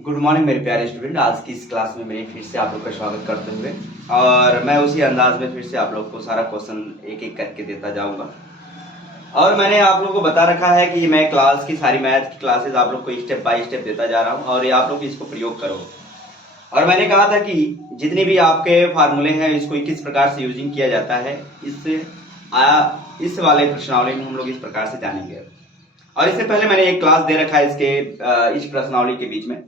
Good morning मेरे प्यारे student. आज की इस क्लास में मैं फिर से आप लोग का स्वागत करते हुए और मैं उसी अंदाज में फिर से आप लोग को सारा क्वेश्चन एक एक करके देता जाऊंगा। और मैंने आप लोगों को बता रखा है कि मैं क्लास की सारी मैथ की क्लासेस आप लोग को स्टेप बाय स्टेप देता जा रहा हूं और ये आप लोग इसको प्रयोग करो। और मैंने कहा था कि जितने भी आपके फार्मूले हैं इसको किस प्रकार से यूजिंग किया जाता है, इस वाले प्रश्नावली में हम लोग इस प्रकार से जानेंगे। और इससे पहले मैंने एक क्लास दे रखा है इस प्रश्नावली के बीच में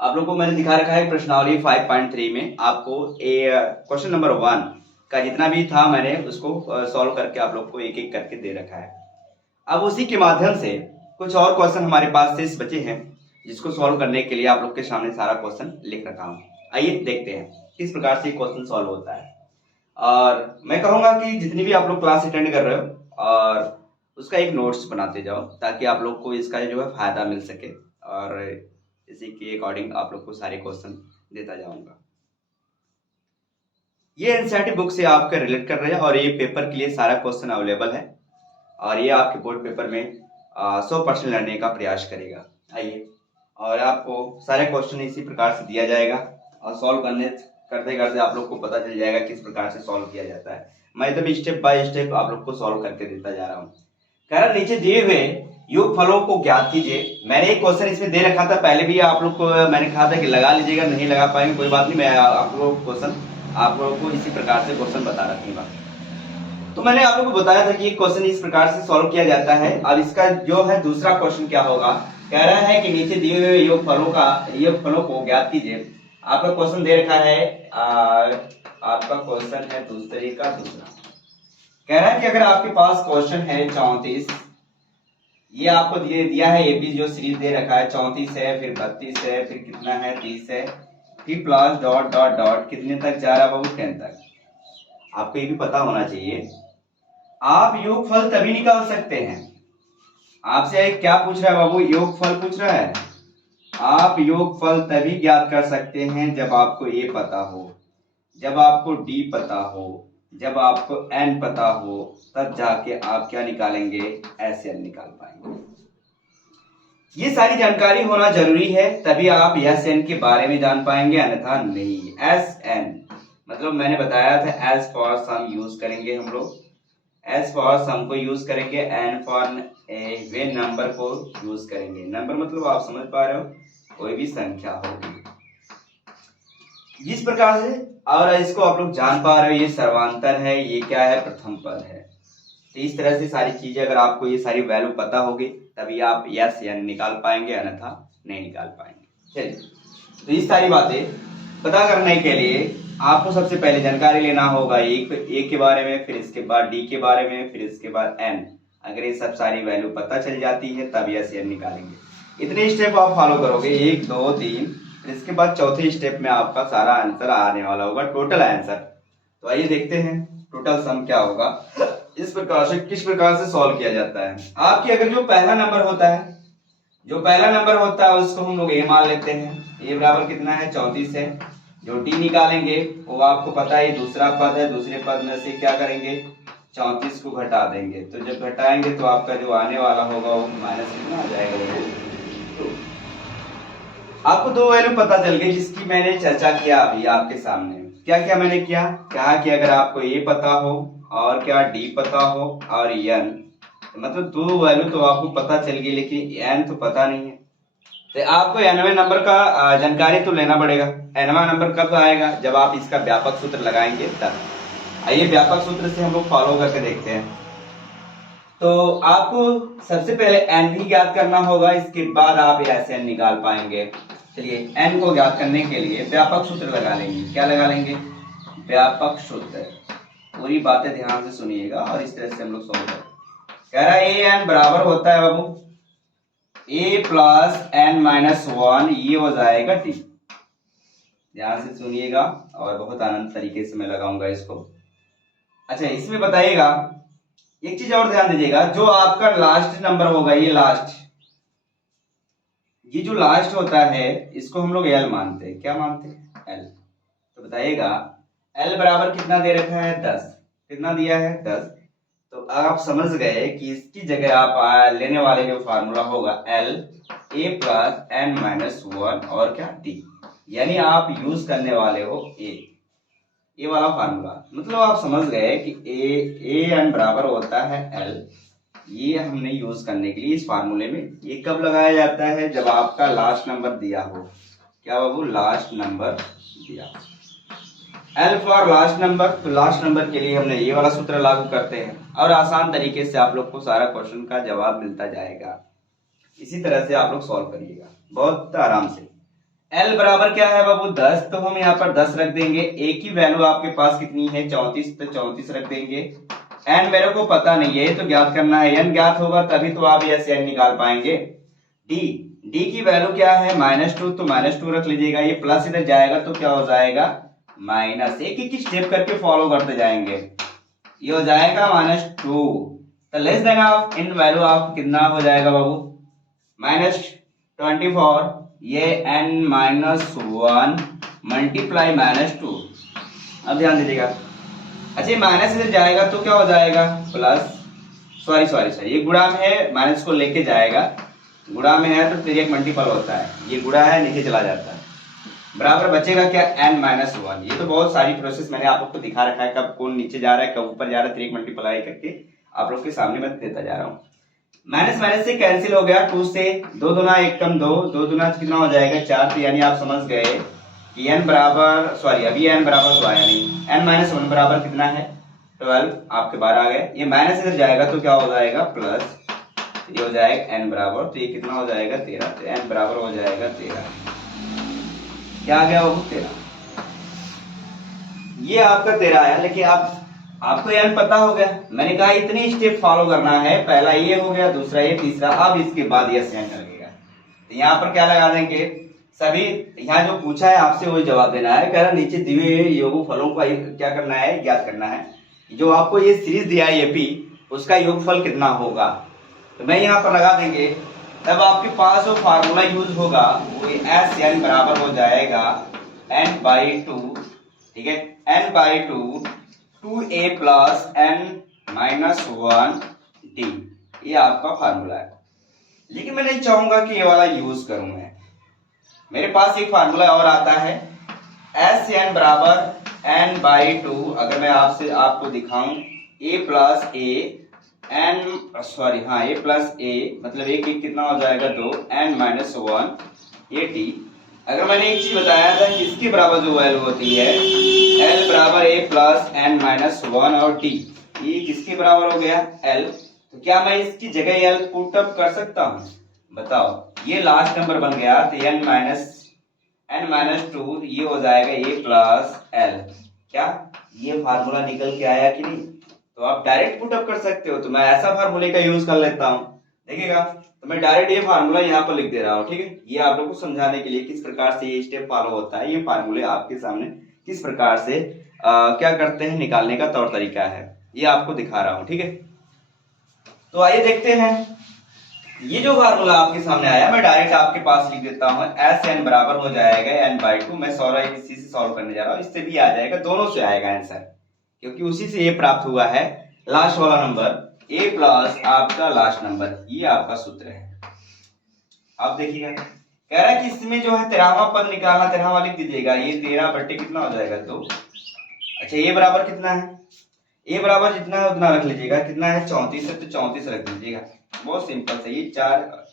आप लोगों को मैंने दिखा रखा है प्रश्नावली 5.3 में आपको क्वेश्चन नंबर 1 का जितना भी था मैंने उसको सॉल्व करके आप लोग को एक एक करके दे रखा है। अब उसी के माध्यम से कुछ और क्वेश्चन हमारे पास शेष बचे हैं जिसको सॉल्व करने के लिए आप लोग के सामने सारा क्वेश्चन लिख रखा हूँ। आइए देखते हैं किस प्रकार से क्वेश्चन सॉल्व होता है। और मैं कहूंगा कि जितनी भी आप लोग क्लास अटेंड कर रहे हो और उसका एक नोट्स बनाते जाओ ताकि आप लोग को इसका जो है फायदा मिल सके और इसी के अकॉर्डिंग आप लोग को सारे क्वेश्चन देता जाऊंगा। ये एनसीईआरटी बुक से आपके रिलेट कर रहे हैं और ये पेपर के लिए सारा क्वेश्चन अवेलेबल है और ये आपके बोर्ड पेपर में 100% लड़ने का प्रयास करेगा। आइए, और आपको सारे क्वेश्चन इसी प्रकार से दिया जाएगा और सॉल्व करते करते आप लोग को पता चल जाएगा किस प्रकार से सॉल्व किया जाता है। मैं एकदम स्टेप बाय स्टेप आप लोग को सॉल्व करके देता जा रहा हूँ। कह रहा नीचे दिए हुए योग फलों को ज्ञात कीजिए। मैंने एक क्वेश्चन इसमें दे रखा था, पहले भी आप लोग को मैंने कहा था कि लगा लीजिएगा, नहीं लगा पाएंगे कोई बात नहीं, मैं आप लोगों को इसी प्रकार से क्वेश्चन बता रखूंगा। तो मैंने आप लोगों को बताया था कि क्वेश्चन इस प्रकार से सॉल्व किया जाता है। अब इसका जो है दूसरा क्वेश्चन क्या होगा, कह रहा है कि नीचे दिए हुए योग फलों को ज्ञात कीजिए। आपका क्वेश्चन दे रखा है, आपका क्वेश्चन है दूसरे का दूसरा। कह रहा है कि अगर आपके पास क्वेश्चन है 34, ये आपको दिया है एपी जो सीरीज दे रखा है, 34 है, फिर 32 है, फिर कितना है 30 है, फिर प्लस डॉट डॉट डॉट कितने तक जा रहा है बाबू 10 तक। आपको ये भी पता होना चाहिए आप योगफल तभी निकाल सकते हैं। आपसे क्या पूछ रहा है बाबू, योगफल पूछ रहा है। आप योगफल तभी ज्ञात कर सकते हैं जब आपको ए पता हो, जब आपको डी पता हो, जब आपको एन पता हो, तब जाके आप क्या निकालेंगे, एस एन निकाल पाएंगे। ये सारी जानकारी होना जरूरी है तभी आप एस एन के बारे में जान पाएंगे, अन्यथा नहीं। एस एन मतलब मैंने बताया था एस फॉर सम यूज करेंगे हम लोग, एस फॉर सम को यूज करेंगे, एन फॉर वे नंबर को यूज करेंगे। नंबर मतलब आप समझ पा रहे हो, कोई भी संख्या होगी जिस प्रकार से। और इसको आप लोग जान पा रहे हो, ये सर्वांतर है, ये क्या है, प्रथम पद है। तो इस तरह से सारी चीजें अगर आपको ये सारी वैल्यू पता होगी तभी आप यस या निकाल पाएंगे, अन्यथा नहीं निकाल पाएंगे। चलिए, तो ये सारी बातें पता करने के लिए आपको सबसे पहले जानकारी लेना होगा ए के बारे में, फिर इसके बाद डी के बारे में, फिर इसके बाद एन। अगर ये सब सारी वैल्यू पता चल जाती है तब यस या निकालेंगे। इतने स्टेप आप फॉलो करोगे, 1 2 3, इसके बाद चौथे स्टेप में आपका सारा आंसर आने वाला होगा, टोटल आंसर। तो आइए देखते हैं टोटल सम क्या होगा, इस प्रकार से किस प्रकार से सॉल्व किया जाता है। आपकी अगर जो पहला नंबर होता है उसको हम लोग ए मान लेते हैं। ए बराबर कितना है, 34 है। जो डी निकालेंगे वो आपको पता है दूसरा पद है, दूसरे पद में से क्या करेंगे, 34 को घटा देंगे। तो जब घटाएंगे तो आपका जो आने वाला होगा वो माइनस कितना आ जाएगा, आपको दो वैल्यू पता चल गई जिसकी मैंने चर्चा किया अभी आपके सामने। क्या क्या मैंने किया, कहा कि अगर आपको ए पता हो और क्या डी पता हो और एन, मतलब दो वैल्यू तो आपको पता चल गई लेकिन एन तो पता नहीं है, तो आपको एनवें नंबर का जानकारी तो लेना पड़ेगा। एनवा नंबर कब आएगा, जब आप इसका व्यापक सूत्र लगाएंगे तब। आइए व्यापक सूत्र से हम लोग फॉलो करके देखते हैं। तो आपको सबसे पहले एन भी ज्ञात करना होगा, इसके बाद आप एस एन निकाल पाएंगे। चलिए, एन को ज्ञात करने के लिए व्यापक सूत्र लगा लेंगे। क्या लगा लेंगे, व्यापक सूत्र। पूरी बातें ध्यान से सुनिएगा और इस तरह से हम लोग सॉल्व करें। कह रहा है ए एन बराबर होता है बाबू ए प्लस एन माइनस 1, ये हो जाएगा टी। ध्यान से सुनिएगा और बहुत आनंद तरीके से मैं लगाऊंगा इसको। अच्छा, इसमें बताइएगा एक चीज और ध्यान दीजिएगा, जो आपका लास्ट नंबर होगा, ये जो लास्ट होता है इसको हम लोग एल मानते हैं। क्या मानते हैं, एल। तो बताइएगा एल बराबर कितना दे रखा है, 10। कितना दिया है, 10। तो आप समझ गए कि इसकी जगह आप लेने वाले जो फार्मूला होगा L A plus N minus one और क्या डी, यानी आप यूज करने वाले हो ए वाला फार्मूला। मतलब आप समझ गए कि ए एन बराबर होता है एल, ये हमने यूज करने के लिए इस फार्मूले में। ये कब लगाया जाता है? जब आपका लास्ट नंबर दिया हो। क्या बाबू? लास्ट नंबर दिया, एल फॉर लास्ट नंबर। तो लास्ट नंबर के लिए हमने ये वाला सूत्र लागू करते हैं और आसान तरीके से आप लोग को सारा क्वेश्चन का जवाब मिलता जाएगा। इसी तरह से आप लोग सॉल्व करिएगा बहुत आराम से। L बराबर क्या है बाबू? 10, तो हम यहाँ पर 10 रख देंगे। A की वैल्यू आपके पास कितनी है? 34, तो 34 रख देंगे। N मेरे को पता नहीं है, तो ज्ञात करना है। N ज्ञात होगा तभी तो आप यहाँ से N निकाल पाएंगे। D की वैल्यू क्या है? -2, तो -2 रख लीजिएगा। ये प्लस इधर जाएगा तो क्या हो जाएगा? माइनस। एक एक स्टेप करके फॉलो करते जाएंगे। ये हो जाएगा -2, तो less than of in value आप कितना हो जाएगा बाबू? -24। ये n माइनस वन मल्टीप्लाई -2। अब ध्यान दीजिएगा। अच्छा, माइनस इधर जाएगा तो क्या हो जाएगा? प्लस। सॉरी, ये गुणा में है, माइनस को लेके जाएगा। गुणा में है तो फिर एक मल्टीपल होता है, ये गुणा है नीचे चला जाता है। बराबर बचेगा क्या? n minus one. ये तो बहुत सारी प्रोसेस मैंने आप लोग को दिखा रखा है, कब कौन नीचे जा रहा है, कब ऊपर जा रहा है, फिर एक मल्टीप्लाई करके आप लोग के सामने मैं देता जा रहा हूँ। माइनस माइनस से कैंसिल हो गया, 2 से 2 दूना 1 कम 2, 2 दूना कितना हो जाएगा? 4। तो यानी आप समझ गए कि n बराबर, सॉरी अभी n बराबर तो आया नहीं, n माइनस वन बराबर कितना है? 12। आपके 12 आ गए। ये माइनस इधर जाएगा तो क्या हो जाएगा? प्लस। ये हो जाएगा n बराबर, तो ये कितना हो जाएगा? 13। तो n बराबर हो जाएगा 13। क्या आ गया वो? 13। ये आपका 13 आया। लेकिन आपको यार पता हो गया, मैंने कहा इतने स्टेप फॉलो करना है। पहला ये हो गया, दूसरा ये, तीसरा। अब इसके बाद ये साइन लगेगा। तो यहाँ पर क्या लगा देंगे? सभी यहाँ जो पूछा है आपसे वही जवाब देना है। कह रहा नीचे दिए हुए योगफलों का क्या करना है? ज्ञात करना है। जो आपको ये सीरीज दिया है एपी, उसका योगफल कितना होगा? तो मैं यहाँ पर लगा देंगे। तब आपके पास जो फार्मूला यूज होगा वो एस एन बराबर हो जाएगा n/2। ठीक है, n/2 2a plus n minus one D, ये आपका फार्मूला है। लेकिन मैं नहीं चाहूंगा कि ये वाला यूज करूं मैं। मेरे पास एक फार्मूला और आता है, एस एन बराबर n/2। अगर मैं आपको दिखाऊं, a plus A N, sorry हाँ, a प्लस ए मतलब एक कितना हो जाएगा? 2, n माइनस वन ये टी। अगर मैंने एक चीज बताया था कि इसके बराबर जो वैल्यू होती है L बराबर a plus n minus one और t, ये किसके बराबर हो गया? L। तो क्या मैं इसकी जगह L पुट अप कर सकता हूँ? बताओ। ये लास्ट नंबर बन गया तो n माइनस टू, ये हो जाएगा a प्लस L। क्या ये फार्मूला निकल के आया कि नहीं? तो आप डायरेक्ट पुट अप कर सकते हो। तो मैं ऐसा फार्मूले का यूज कर लेता हूँ, देखिएगा। तो मैं डायरेक्ट ये फार्मूला यहाँ पर लिख दे रहा हूँ। ठीक है, ये आप लोगों को समझाने के लिए किस प्रकार से ये स्टेप फॉलो होता है। ये फार्मूले आपके सामने किस प्रकार से क्या करते हैं, निकालने का तौर तरीका है, ये आपको दिखा रहा हूँ। ठीक है, तो आइए देखते हैं। ये जो फार्मूला आपके सामने आया, मैं डायरेक्ट आपके पास लिख देता हूँ। एस एन बराबर हो जाएगा n/2। मैं इसी से सॉल्व करने जा रहा हूँ, इससे भी आ जाएगा, दोनों से आएगा आंसर, क्योंकि उसी से ये प्राप्त हुआ है लास्ट वाला नंबर, a प्लस आपका लास्ट नंबर। ये आपका सूत्र है। आप देखिएगा, कह रहा है कि इसमें जो है 13वां पद निकालना, 13वां लिख दीजिएगा। ये 13 बट्टे कितना हो जाएगा? 2। अच्छा, ये बराबर कितना है? ए बराबर जितना है उतना रख लीजिएगा। कितना है? 34 है, तो 34 रख दीजिएगा। बहुत सिंपल से। ये 4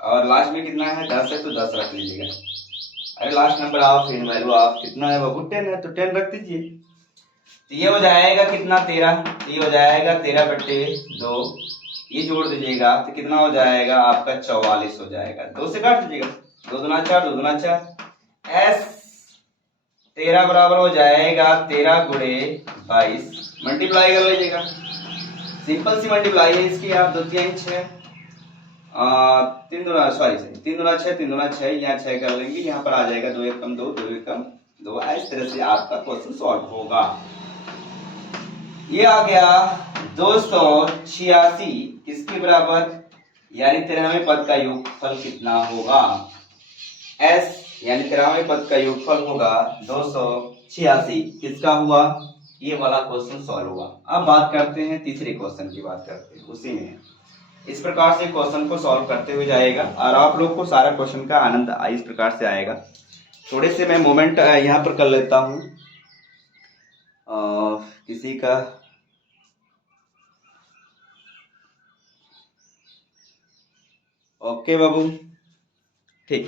और लास्ट में कितना है? 10 है, तो 10 रख लीजिएगा। अरे last number of in value आप कितना है बाबू? 10 है, तो 10 रख दीजिए। तो ये हो जाएगा कितना? 13। तो ये हो जाएगा 13 बट्टे 2। ये जोड़ दीजिएगा तो कितना हो जाएगा आपका? 44 हो जाएगा। 2 से काट दीजिएगा। 2 दूना 4, 2 दूना 4। एस 13 बराबर हो जाएगा 13 गुणे 22। मल्टीप्लाई कर लीजिएगा, सिंपल सी मल्टीप्लाई है इसकी। आप 2 3 6 3 दूना, सॉरी 3 दूना 6, 3 दूना 6, यहाँ 6 कर लेंगे। यहाँ पर आ जाएगा 2 1 कम 2, 2 1 कम 2। इस तरह से आपका क्वेश्चन सॉल्व होगा। ये आ गया 286 किसके बराबर? यानी 13वें पद का योगफल कितना होगा? S यानी 13वें पद का योगफल होगा 286। किसका हुआ? ये वाला क्वेश्चन सॉल्व हुआ। अब बात करते हैं तीसरे क्वेश्चन की, बात करते हैं, उसी में इस प्रकार से क्वेश्चन को सॉल्व करते हुए जाएगा और आप लोग को सारा क्वेश्चन का आनंद इस प्रकार से आएगा। थोड़े से मैं मोमेंट यहाँ पर कर लेता हूँ किसी का। ओके बाबू, ठीक,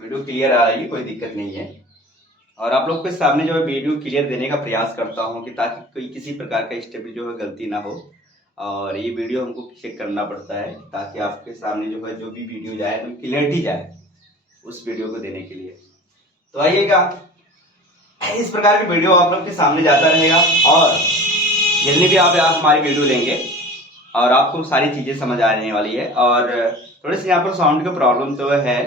वीडियो क्लियर आ रही है, कोई दिक्कत नहीं है। और आप लोग के सामने जो है वीडियो क्लियर देने का प्रयास करता हूँ कि ताकि कोई किसी प्रकार का स्टेप जो है गलती ना हो। और ये वीडियो हमको चेक करना पड़ता है ताकि आपके सामने जो है जो भी वीडियो जाए तो क्लियरिटी जाए उस वीडियो को देने के लिए। तो आइएगा, इस प्रकार की वीडियो आप लोग के सामने जाता रहेगा और जितनी भी आप हमारी वीडियो लेंगे और आपको सारी चीजें समझ आने वाली है। और थोड़ी सी यहाँ पर साउंड की प्रॉब्लम तो है,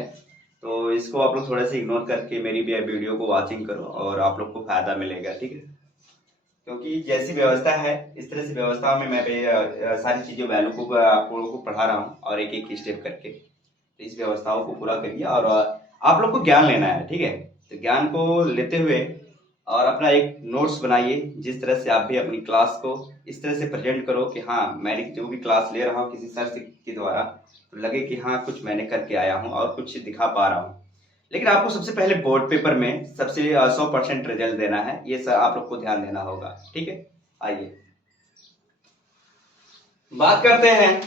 तो इसको आप लोग थोड़े से इग्नोर करके मेरी भी वीडियो को वॉचिंग करो और आप लोग को फायदा मिलेगा, ठीक है। क्योंकि जैसी व्यवस्था है इस तरह से व्यवस्था में मैं सारी चीजों वैल्यू को आप लोगों को पढ़ा रहा हूँ और एक एक स्टेप करके। तो इस व्यवस्थाओं को पूरा करिए और आप लोग को ज्ञान लेना है, ठीक है। तो ज्ञान को लेते हुए और अपना एक नोट्स बनाइए, जिस तरह से आप भी अपनी क्लास को इस तरह से प्रेजेंट करो कि हाँ मैंने जो भी क्लास ले रहा हूँ किसी सर के द्वारा तो लगे कि हाँ कुछ मैंने करके आया हूँ और कुछ दिखा पा रहा हूँ। लेकिन आपको सबसे पहले बोर्ड पेपर में सबसे 100% रिजल्ट देना है, ये सब आप लोग को ध्यान देना होगा, ठीक है। आइए बात करते हैं,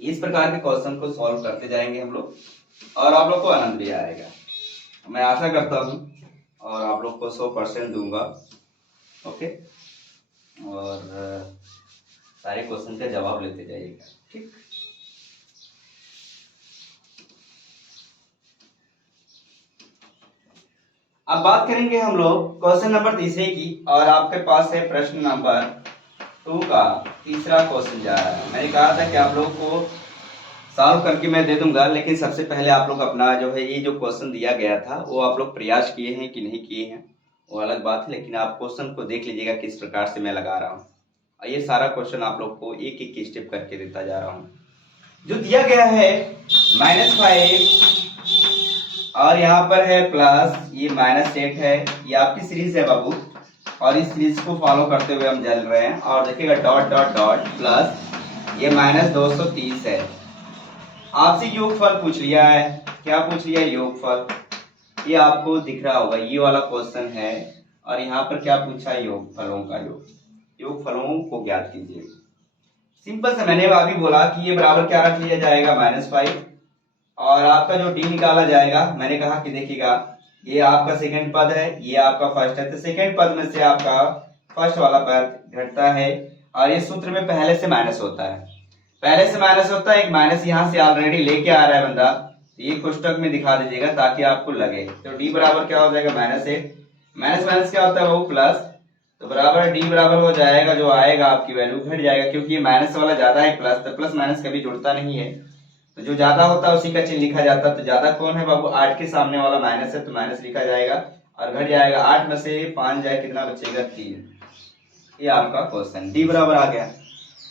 इस प्रकार के क्वेश्चन को सॉल्व करते जाएंगे हम लोग और आप लोग को आनंद भी आएगा, मैं आशा करता हूं। और आप लोग को 100% दूंगा, ओके। और सारे क्वेश्चन का जवाब लेते जाइएगा, ठीक। अब बात करेंगे हम लोग क्वेश्चन नंबर तीसरे की और आपके पास है प्रश्न नंबर 2 का तीसरा क्वेश्चन जा रहा है। मैंने कहा था कि आप लोग को सॉल्व करके मैं दे दूंगा, लेकिन सबसे पहले आप लोग अपना जो है ये जो क्वेश्चन दिया गया था वो आप लोग प्रयास किए हैं कि नहीं किए हैं वो अलग बात है, लेकिन आप क्वेश्चन को देख लीजिएगा किस प्रकार से मैं लगा रहा हूँ। ये सारा क्वेश्चन आप लोग को एक एक स्टेप करके देता जा रहा हूँ। जो दिया गया है -5 और यहाँ पर है प्लस, ये -8 है, ये आपकी सीरीज है बाबू और इस सीरीज को फॉलो करते हुए हम चल रहे हैं। और देखिएगा डॉट डॉट डॉट प्लस ये -230 है। आपसे योगफल पूछ लिया है, क्या पूछ लिया है? योगफल। ये आपको दिख रहा होगा, ये वाला क्वेश्चन है। और यहाँ पर क्या पूछा है? योगफलों का योगफलों को ज्ञात कीजिए। सिंपल से मैंने अभी बोला कि ये बराबर क्या रख लिया जाएगा? -5 और आपका जो डी निकाला जाएगा, मैंने कहा कि देखिएगा ये आपका सेकंड पद है, ये आपका फर्स्ट है, तो सेकंड पद में से आपका फर्स्ट वाला पद घटता है और ये सूत्र में पहले से माइनस होता है, एक माइनस यहाँ से ऑलरेडी लेके आ रहा है बंदा, ये कोष्टक में दिखा दीजिएगा ताकि आपको लगे। तो डी बराबर क्या हो जाएगा? -8 माइनस माइनस क्या होता है वो प्लस, तो बराबर डी बराबर हो जाएगा, जो आएगा आपकी वैल्यू घट जाएगा क्योंकि ये माइनस वाला ज्यादा है प्लस, तो प्लस माइनस कभी जुड़ता नहीं है, तो जो ज्यादा होता है उसी का चिन्ह लिखा जाता है। तो ज्यादा कौन है बाबू? 8 के सामने वाला माइनस है तो माइनस लिखा जाएगा और घट जाएगा। 8 में से 5 जाए कितना बचेगा? 3। ये आपका क्वेश्चन डी बराबर आ गया।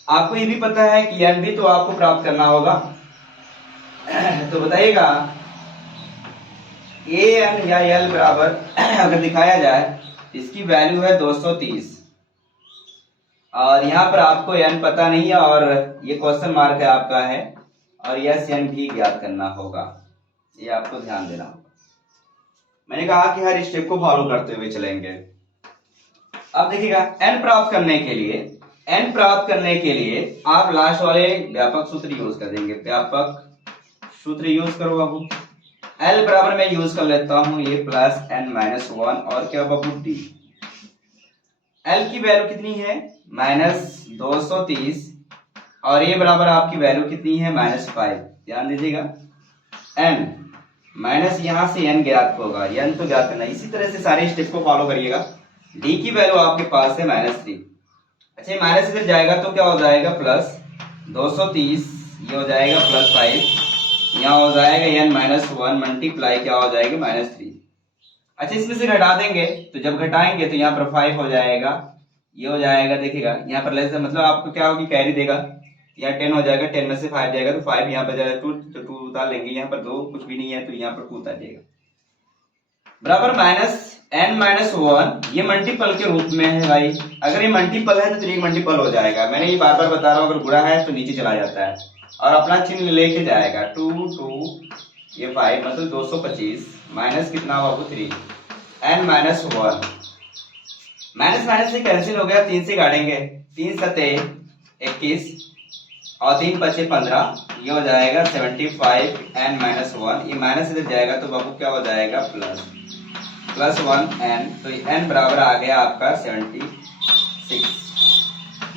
आपको ये भी पता है कि एन भी तो आपको प्राप्त करना होगा, तो बताइएगा ए एन या एल बराबर अगर दिखाया जाए इसकी वैल्यू है 230 और यहाँ पर आपको एन पता नहीं है और ये क्वेश्चन मार्क है आपका है और यस एन भी ज्ञात करना होगा, ये आपको ध्यान देना होगा। मैंने कहा कि हर स्टेप को फॉलो करते हुए चलेंगे। अब देखिएगा एन प्राप्त करने के लिए आप लास्ट वाले व्यापक सूत्र यूज कर देंगे। व्यापक सूत्र यूज करो बाबू। एल बराबर मैं यूज कर लेता हूं ये प्लस n-1 और क्या बाबू? डी। एल की वैल्यू कितनी है? -230 और ये बराबर आपकी वैल्यू कितनी है? -5। ध्यान दीजिएगा n माइनस यहां से n ज्ञात होगा, n तो ज्ञात करना। इसी तरह से सारे स्टेप को फॉलो करिएगा। डी की वैल्यू आपके पास है -3। अच्छा माइनस इधर जाएगा तो क्या हो जाएगा? प्लस 230, ये हो जाएगा +5, यहाँ हो जाएगा n-1 मल्टीप्लाई क्या हो जाएगा? -3। अच्छा इसमें से घटा देंगे तो जब घटाएंगे तो यहाँ पर 5 हो जाएगा, ये हो जाएगा देखिएगा यहाँ पर लेस मतलब आपको क्या होगी? कैरी देगा, यहाँ 10 हो जाएगा, 10 में से 5 जाएगा तो 5 यहाँ पर जाएगा 2, तो 2 उतार लेंगे, यहाँ पर 2 कुछ भी नहीं है तो यहाँ पर 2 उतार जाएगा। बराबर माइनस n माइनस वन, ये मल्टीपल के रूप में है भाई। अगर ये मल्टीपल है तो 3 मल्टीपल हो जाएगा। मैंने ये बार बार बता रहा हूँ, अगर गुणा है तो नीचे चला जाता है और अपना चिन्ह लेके जाएगा। 2 2 ये 5 मतलब 225 माइनस कितना बाबू 3 n minus one, minus minus से कैंसिल हो गया, 3 से काटेंगे, 3 सते 21 और 3 पचे 15, ये हो जाएगा 75 n माइनस वन। ये माइनस इधर जाएगा तो बाबू क्या हो जाएगा प्लस 1 n, तो n बराबर आ गया आपका 76।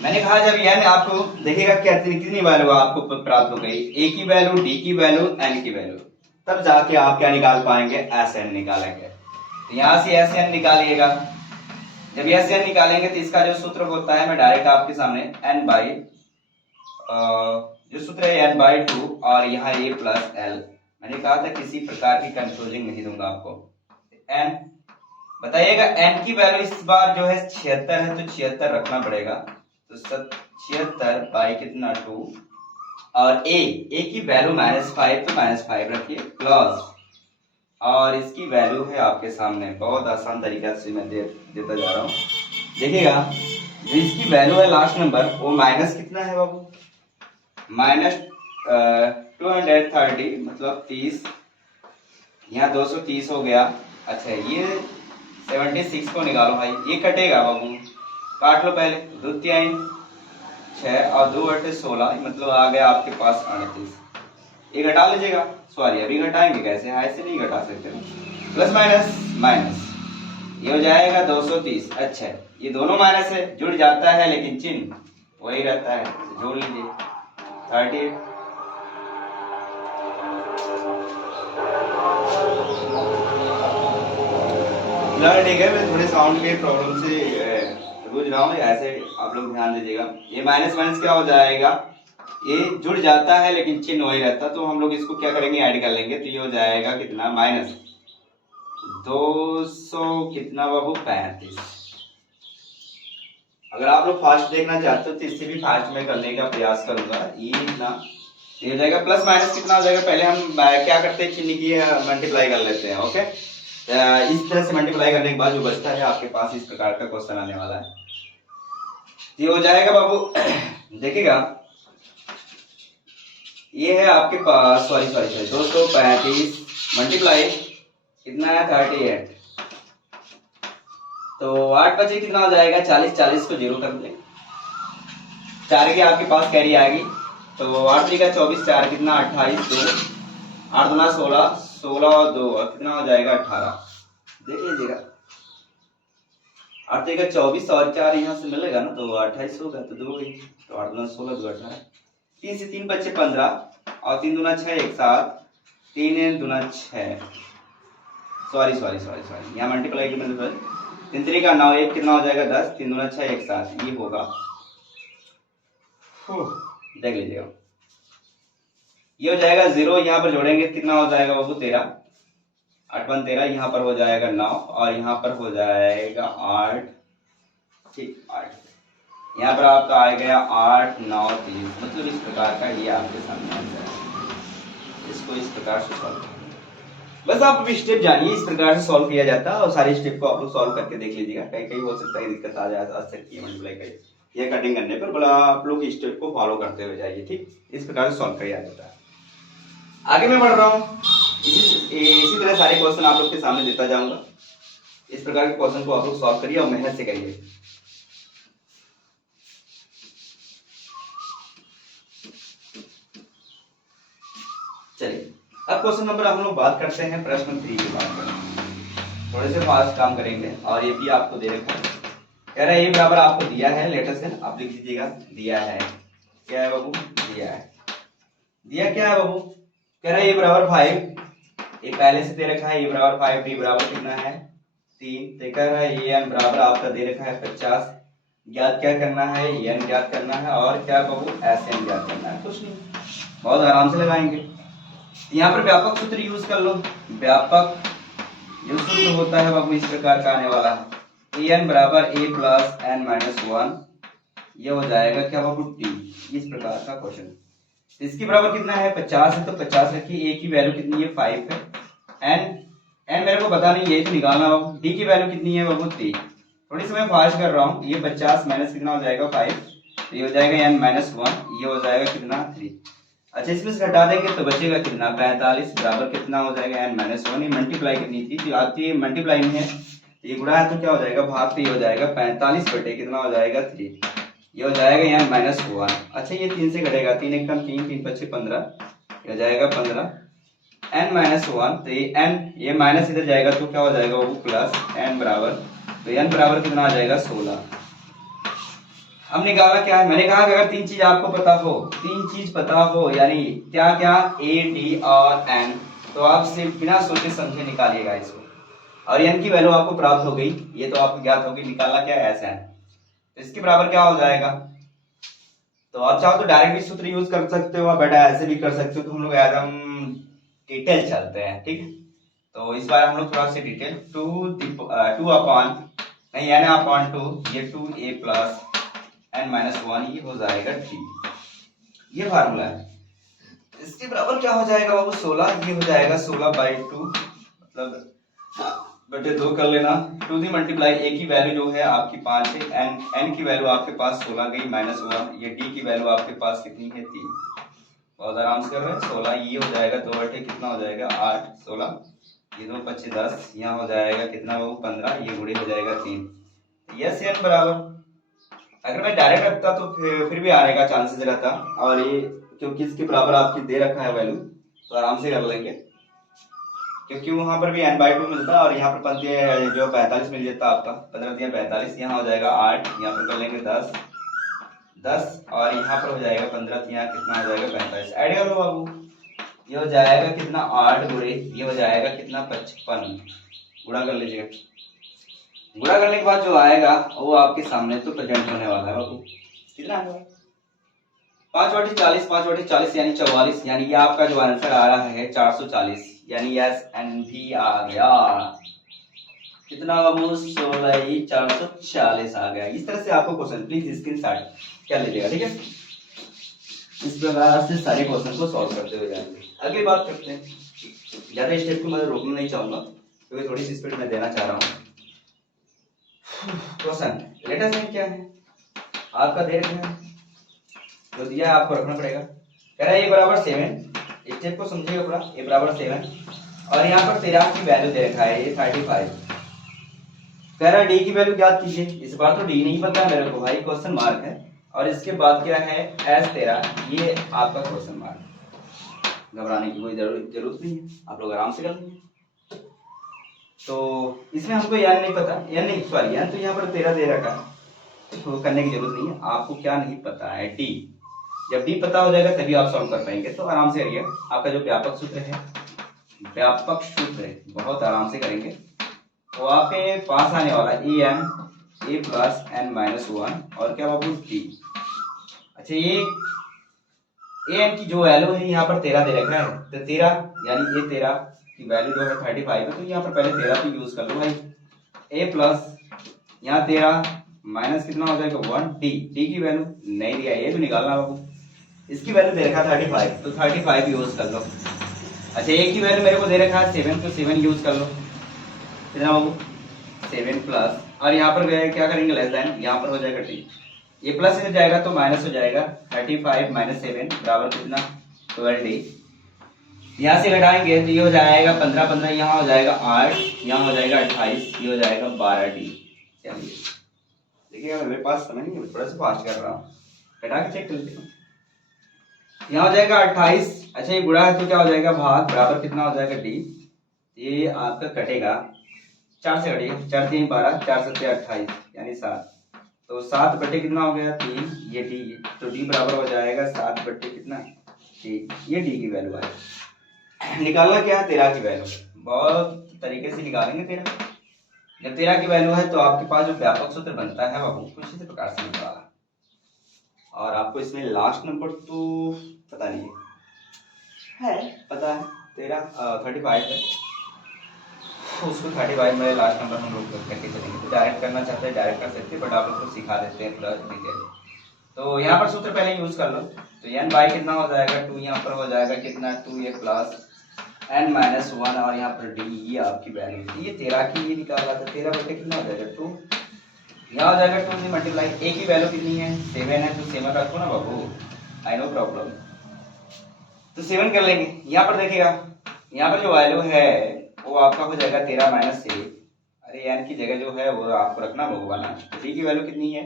मैंने कहा जब n आपको देखिएगा क्या कितनी वैल्यू आपको प्राप्त हो गई, a की वैल्यू, d की वैल्यू, n की वैल्यू, तब जाके आप क्या निकाल पाएंगे, Sn निकालेंगे। तो यहाँ से Sn निकालिएगा। जब Sn निकालेंगे तो इसका जो सूत्र होता है मैं डायरेक्ट आपके सामने n बाई जो सूत्र है n/2 और यहाँ a प्लस l। मैंने कहा था किसी प्रकार की कंफ्यूजिंग नहीं दूंगा आपको। n बताइएगा, n की वैल्यू इस बार जो है 76 है तो 76 रखना पड़ेगा, तो 76 बाई कितना 2 और a की वैल्यू -5 तो -5 रखिए प्लस, और इसकी वैल्यू है आपके सामने, बहुत आसान तरीका से मैं देता जा रहा हूँ। देखिएगा जो इसकी वैल्यू है लास्ट नंबर वो माइनस कितना है बाबू, -230 मतलब 30, यहाँ 230 हो गया। अच्छा ये 76 को निकालो भाई, ये कटेगा बाबू, काट लो पहले, 2 3 6 और 2 8 16, मतलब आ गया आपके पास 38। ये घटा लीजिएगा, सॉरी अभी घटाएंगे कैसे, ऐसे नहीं घटा सकते, प्लस माइनस माइनस, ये हो जाएगा 230। अच्छा ये दोनों माइनस है, जुड़ जाता है लेकिन चिन्ह वही रहता है, तो जोड़ लीजिए 38। ठीक है, मैं थोड़े साउंड के प्रॉब्लम से जूझ रहा हूँ, ऐसे आप लोग ध्यान दीजिएगा। ये माइनस माइनस क्या हो जाएगा, ये जुड़ जाता है लेकिन चिन्ह वही रहता, तो हम लोग इसको क्या करेंगे, ऐड कर लेंगे, तो ये हो जाएगा कितना माइनस 200 कितना बाबू 35। अगर आप लोग फास्ट देखना चाहते हो तो इससे भी फास्ट में करने का प्रयास करूंगा। ये इतना ये हो जाएगा, प्लस माइनस कितना हो जाएगा, पहले हम क्या करते हैं चिन्ह की मल्टीप्लाई कर लेते हैं। ओके, इस तरह से मल्टीप्लाई करने के बाद जो बचता है आपके पास इस प्रकार का क्वेश्चन आने वाला है। ये हो जाएगा बाबू, देखिएगा ये है आपके पास, सॉरी 235 मल्टीप्लाई कितना है 38, तो 8 बचे कितना हो जाएगा 40, 40 को 0 कर दें, 4 की आपके पास कैरी आएगी, तो 8 का 24, 4 कितना 28, 2 8 दूना 16, 16 और 2 और कितना हो जाएगा 18। देख लीजिएगा 8 का 24 और 4 यहाँ से मिलेगा ना, तो 28 होगा, तो 2 गई, तो 8 दूना 16, 2 18, 3 से 3 बच्चे 15 और 3 दूना 6 एक साथ, 3 दूना 6, सॉरी यहाँ मल्टीप्लाई की मतलब 3 3 का 9, 1 कितना हो जाएगा 10, 3 दूना 6 एक साथ, ये होगा, देख लीजिएगा ये हो जाएगा 0, यहाँ पर जोड़ेंगे कितना हो जाएगा बाबू 13, 8 1 13, यहाँ पर हो जाएगा 9 और यहाँ पर हो जाएगा 8, ठीक 8, यहाँ पर आपका आ गया 8 9 3, मतलब इस प्रकार का ये आपके सामने आ जाएगा। इसको इस प्रकार से सॉल्व करना, बस आप स्टेप जानिए, इस प्रकार से सॉल्व किया जाता है और सारी स्टेप को आप लोग सॉल्व करके देख लीजिएगा। कहीं कहीं हो सकता है दिक्कत आ सकती है मल्टीप्लाई का ये कटिंग करने पर, बोला आप लोग स्टेप को फॉलो करते हुए जाइए, ठीक इस प्रकार से सॉल्व किया जाता है। आगे मैं बढ़ रहा हूँ, इसी तरह सारे क्वेश्चन आप लोग के सामने देता जाऊंगा। इस प्रकार के क्वेश्चन को आप लोग सॉल्व करिए और मेहनत से करिए। चलिए अब क्वेश्चन नंबर हम लोग बात करते हैं प्रश्न 3 की बात करें, थोड़े से फास्ट काम करेंगे और ये भी आपको दे रखा है, कह रहा है ये बराबर आपको दिया है, लेटेस्ट है आप लिख दीजिएगा, दिया है क्या है बाबू, दिया है, दिया क्या है बाबू, कह रहा है ये बराबर 5, ये पहले से दे रखा है, ये बराबर 5, डी बराबर कितना है 3, तो कह रहा है ये एन बराबर आपका दे रखा है 50, ज्ञात क्या करना है, एन ज्ञात करना है और क्या बाबू एस एन ज्ञात करना है, कुछ नहीं बहुत आराम से लगाएंगे। यहाँ पर व्यापक सूत्र यूज कर लो, व्यापक जो सूत्र होता है बाबू इस प्रकार का आने वाला है, एन बराबर ए प्लस एन माइनस 1, ये हो जाएगा क्या बाबू टी, इस प्रकार का क्वेश्चन। इसकी बराबर कितना है 50 है, तो 50 रखिए, ए की वैल्यू कितनी है 5 है, एन मेरे को पता नहीं, यही तो निकालना बाबू। डी की वैल्यू कितनी है बाबू 3। थोड़ी सी मैं फास्ट कर रहा हूँ। ये 50 माइनस कितना हो जाएगा 5, तो ये हो जाएगा n माइनस 1, ये हो जाएगा कितना 3। अच्छा इसमें से घटा देंगे तो बचेगा कितना 45 बराबर कितना हो जाएगा n माइनस 1। ये मल्टीप्लाई करनी थी तो आपकी ये मल्टीप्लाई में है, तो ये गुणा है तो क्या हो जाएगा भाग, तो ये हो जाएगा 45 बटे कितना हो जाएगा 3, ये हो जाएगा n माइनस 1। अच्छा ये 3 से घटेगा, 3 एक कम 3, 3 पच्चे 15, ये हो जाएगा 15 n माइनस 1। तो ये n ये माइनस इधर जाएगा तो क्या हो जाएगा वो प्लस n बराबर, तो n बराबर कितना आ जाएगा 16। अब निकालना क्या है, मैंने कहा कि अगर 3 चीज आपको पता हो, 3 चीज पता हो यानी क्या क्या a d और n, तो आप सिर्फ बिना सोचे समझे निकालिएगा इसको। और n की वैल्यू आपको प्राप्त हो गई, ये तो आपको ज्ञात होगी। निकालना क्या है Sn, तो इसके बराबर क्या हो जाएगा, तो आप चाहो तो डायरेक्ट भी सूत्र यूज कर सकते हो, बेटा ऐसे भी कर सकते हो। तो हम लोग एकदम डिटेल चलते हैं, ठीक है। तो इस बार हम लोग थोड़ा सा डिटेल 2 अपॉन नहीं n अपॉन 2, ये 2a प्लस n माइनस 1, ये हो जाएगा t, ये फार्मूला है। इसके बराबर क्या हो जाएगा बाबू 16, ये हो जाएगा 16/2 मतलब बटे 2 कर लेना। 2 दी मल्टीप्लाई a की वैल्यू जो है आपकी 5 है, n की वैल्यू आपके पास 16 गई माइनस 1, ये d की वैल्यू आपके पास कितनी है 3। बहुत आराम से कर रहे हैं। 16 ये हो जाएगा 2 बटे कितना हो जाएगा 8, 16 ये 2 25 10, यहाँ हो जाएगा कितना वो 15, ये गुणे हो जाएगा 3। यस n बराबर, अगर मैं डायरेक्ट रखता तो फिर भी आने का चांसेस रहता, और ये क्योंकि इसके बराबर आपकी दे रखा है वैल्यू तो आराम से कर लेंगे, क्योंकि वहां पर भी n/2 मिलता है और यहाँ पर जो 45 मिल जाता आपका, 15 दिया 45, यहाँ हो जाएगा 8, यहाँ पर कर लेंगे 10 और यहाँ पर हो जाएगा 15, यहाँ कितना हो जाएगा 45। ऐड कर लो बाबू, ये हो जाएगा कितना 8 गुणे ये हो जाएगा कितना 55, गुणा कर लीजिएगा। गुणा करने के बाद जो आएगा वो आपके सामने तो प्रेजेंट होने वाला है बाबू। कितना आएगा 5/40, 5/40 यानी 44, यानी ये आपका जो आंसर आ रहा है 440, यानी यस एन भी आ गया। कितना बाबू 16 440 आ गया। इस तरह से आपको क्वेश्चन प्लीज स्क्रीनशॉट क्या लीजिएगा, ठीक है। इस प्रकार से सारे क्वेश्चन को सॉल्व करते हुए जाएंगे। अगली बात करते हैं, ज्यादा स्टेप को मैं रोकना नहीं चाहूंगा क्योंकि थोड़ी सी स्पीड में देना चाह रहा हूँ। क्वेश्चन लेटर साइन क्या है आपका दे रखा है, जो दिया है आपको रखना पड़ेगा। कह रहा है a बराबर 7, स्टेप को समझिएगा पूरा। a बराबर 7 और यहाँ पर 13 की वैल्यू दे रखा है, ये 35। कह रहा है d की वैल्यू ज्ञात कीजिए। इस बार तो d नहीं पता है मेरे को भाई, क्वेश्चन मार्क है। और इसके बाद क्या है S13, ये आपका क्वेश्चन मार्क। घबराने की कोई जरूरत नहीं है, आप लोग आराम से कर लेंगे। तो इसमें हमको यान नहीं पता, यान नहीं सॉरी यान तो यहाँ पर 13 दे रखा है, तो करने की जरूरत नहीं है। आपको क्या नहीं पता है d, जब d पता हो जाएगा तभी आप सॉल्व कर पाएंगे। तो आराम से करिए, आपका जो व्यापक सूत्र है, व्यापक सूत्र बहुत आराम से करेंगे। तो आपके पास आने वाला a प्लस n माइनस 1 और क्या बाबू t। अच्छा ये an की जो वैल्यू है यहाँ पर 13 दे रखा है, तो 13 यानी ये 13 की वैल्यू जो है 35 है, तो यहाँ पर पहले 13 की यूज कर लो भाई। a प्लस यहाँ 13 माइनस कितना हो जाएगा 1, d की वैल्यू नहीं दिया, ये भी निकालना बाबू। इसकी वैल्यू दे रखा 35, तो 35 यूज कर लो। अच्छा a की वैल्यू मेरे को दे रखा है 7, तो 7 यूज कर लो। कितना बाबू 7 प्लस, और यहाँ पर क्या करेंगे लेस देन, यहाँ पर हो जाएगा t, ये प्लस इधर जाएगा तो माइनस हो जाएगा 35 माइनस 7 बराबर कितना 12d। यहाँ से घटाएंगे तो ये हो जाएगा 15 15, यहाँ हो जाएगा 8, यहाँ हो जाएगा 28, ये हो जाएगा 12d। चलिए देखिए मेरे पास समय नहीं है, थोड़ा सा फास्ट कर रहा हूँ, घटा के चेक कर लेते हैं। यहाँ हो जाएगा 28। अच्छा ये गुणा है तो क्या हो जाएगा भाग, बराबर कितना हो जाएगा d। ये आपका कटेगा 4 से कटेगा, 4 3 12, 4 7 28 यानी 7, तो 7 बटे कितना हो गया 3, ये d, तो d बराबर हो जाएगा 7 बटे कितना 3, ये d की वैल्यू है। निकालना क्या है 13 की वैल्यू, बहुत तरीके से निकालेंगे 13। जब 13 की वैल्यू है तो आपके पास जो व्यापक सूत्र बनता है बाबू कुछ इसी प्रकार से निकाला। और आपको इसमें लास्ट नंबर तो पता नहीं है पता है 35 है, उसको 35 में लास्ट नंबर हम लोग करके चलेंगे। तो डायरेक्ट करना चाहते हैं डायरेक्ट कर सकते हैं, बट आप लोग को सिखा देते हैं पूरा डिटेल। तो यहाँ पर सूत्र पहले यूज कर लो, तो n बाई कितना हो जाएगा 2, यहाँ पर हो जाएगा कितना 2a प्लस n माइनस 1 और यहाँ पर d ये आपकी वैल्यू थी। ये 13 की ये निकाला था, 13 बटे कितना हो जाएगा 2, यहाँ हो जाएगा 2 से मल्टीप्लाई। a की वैल्यू कितनी है 7 है, तो 7 रखो ना बाबू, आई नो प्रॉब्लम। तो 7 कर लेंगे। यहाँ पर देखिएगा, यहाँ पर जो वैल्यू है वो आपका हो जाएगा 13 माइनस 6। अरे n की जगह जो है वो आपको रखना होगा ना। d की वैल्यू कितनी है,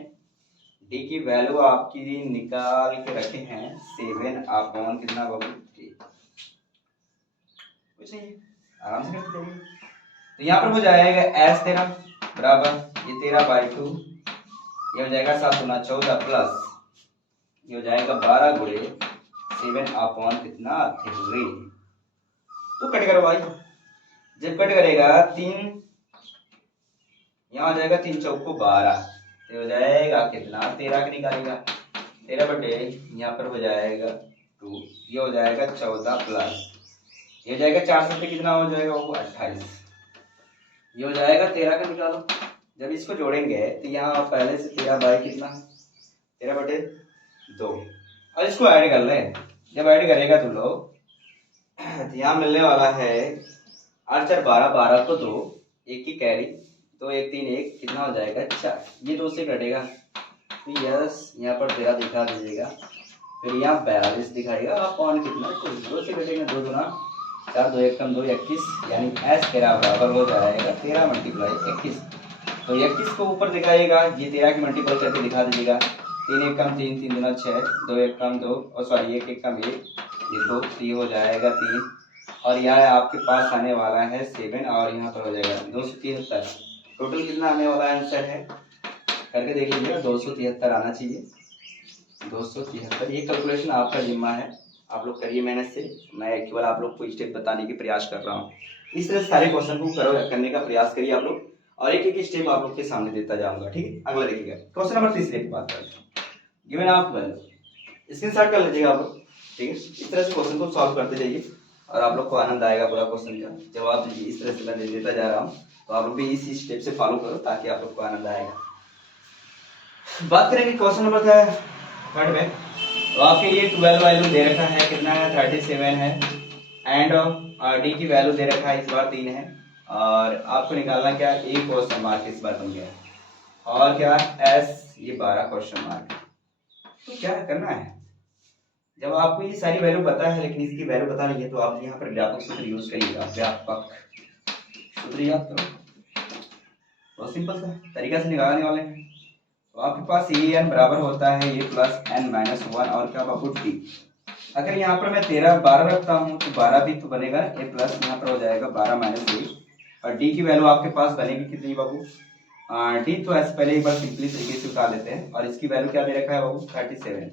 d की वैल्यू आपकी निकाल के रखे हैं 7 अपॉन कितना बाबू 3। कुछ नहीं, आराम से करते जाइए। तो यहाँ पर हो जाएगा एस 13 बराबर ये 13/2, ये हो जाएगा 7 गुना 14 प्लस ये हो जाएगा 12 गुणे 7 अपॉन कितना 3। तो कट करो भाई, जब कट करेगा 3 यहाँ हो जाएगा 3 चौको 12, ये हो जाएगा कितना 13 का निकालेगा 13 बटे यहाँ पर हो जाएगा 2, ये हो जाएगा 14 प्लस ये हो जाएगा 4 से कितना हो जाएगा वो 28, ये हो जाएगा 13 का निकालो। जब इसको जोड़ेंगे तो यहाँ पहले से 13 बाई कितना 13 बटे 2 और इसको ऐड कर ले। जब ऐड करेगा तुम लोग तो यहाँ मिलने वाला है 8 4 12, 12 को 2, 1 की कैरी 2 1 3 1 कितना हो जाएगा 4, ये 2 से कटेगा तो यस यहाँ पर 13 दिखा दीजिएगा, फिर यहाँ 42 दिखाएगा अपॉन कितना 2 से कटेगा 2 गुना 4 2 1 कम 2 21, यानी एस 13 बराबर हो जाएगा 13 मल्टीप्लाई 21। तो 21 को ऊपर दिखाइएगा, ये 13 की मल्टीप्लाई करके दिखा दीजिएगा। 3 1 कम 3 3 दूना 6 2 1 कम 2 और सॉरी 1 1 कम 1 ये 2, तो ये हो जाएगा 3 और यहाँ आपके पास आने वाला है 7 और यहाँ पर हो जाएगा 273। टोटल कितना आने वाला आंसर है करके देख लीजिएगा, 273 आना चाहिए 273। ये कैलकुलेशन आपका जिम्मा है, आप लोग करिए मेहनत से, मैं केवल आप लोग को स्टेप बताने की प्रयास कर रहा हूँ। इस तरह सारे क्वेश्चन को करने का प्रयास करिए आप लोग और एक एक स्टेप आप लोग के सामने देता जाऊंगा, ठीक है। अगला देखिएगा क्वेश्चन नंबर 3 की बात करते हैं। गिवन आप वैल्यू स्क्रीनशॉट कर लीजिएगा आप लोग, ठीक है। इस तरह से क्वेश्चन को सॉल्व करते जाइए और आप लोग को आनंद आएगा पूरा क्वेश्चन का जवाब दीजिए। इस तरह से मैं देता जा रहा हूँ, तो आप लोग भी इसी स्टेप से फॉलो करो ताकि आप लोग को आनंद आएगा। बात करेंगे क्वेश्चन नंबर 3 में, तो आपके लिए 12 वैल्यू दे रखा है, कितना है 37 है एंड डी की वैल्यू दे रखा है इस बार 3 है और आपको निकालना क्या एक क्वेश्चन मार्क इस बार बन गया और क्या एस ये 12 क्वेश्चन मार्क। तो क्या करना है, जब आपको ये सारी वैल्यू पता है लेकिन इसकी वैल्यू पता नहीं है तो आप यहाँ पर व्यापक सूत्र यूज करिएगा। व्यापक सूत्र याद करो, बहुत सिंपल सा तरीका से निकालने वाले हैं। तो आपके पास ए एन बराबर होता है ए प्लस एन माइनस 1 और क्या बाबू डी। अगर यहाँ पर मैं 13 12 रखता हूँ तो 12 भी तो बनेगा, ए प्लस यहाँ पर हो जाएगा 12 माइनस 1 और डी की वैल्यू आपके पास बनेगी कितनी बाबू डी। तो ऐसे पहले एक बार सिंपली तरीके से उतार लेते हैं और इसकी वैल्यू क्या दे रखा है बाबू 37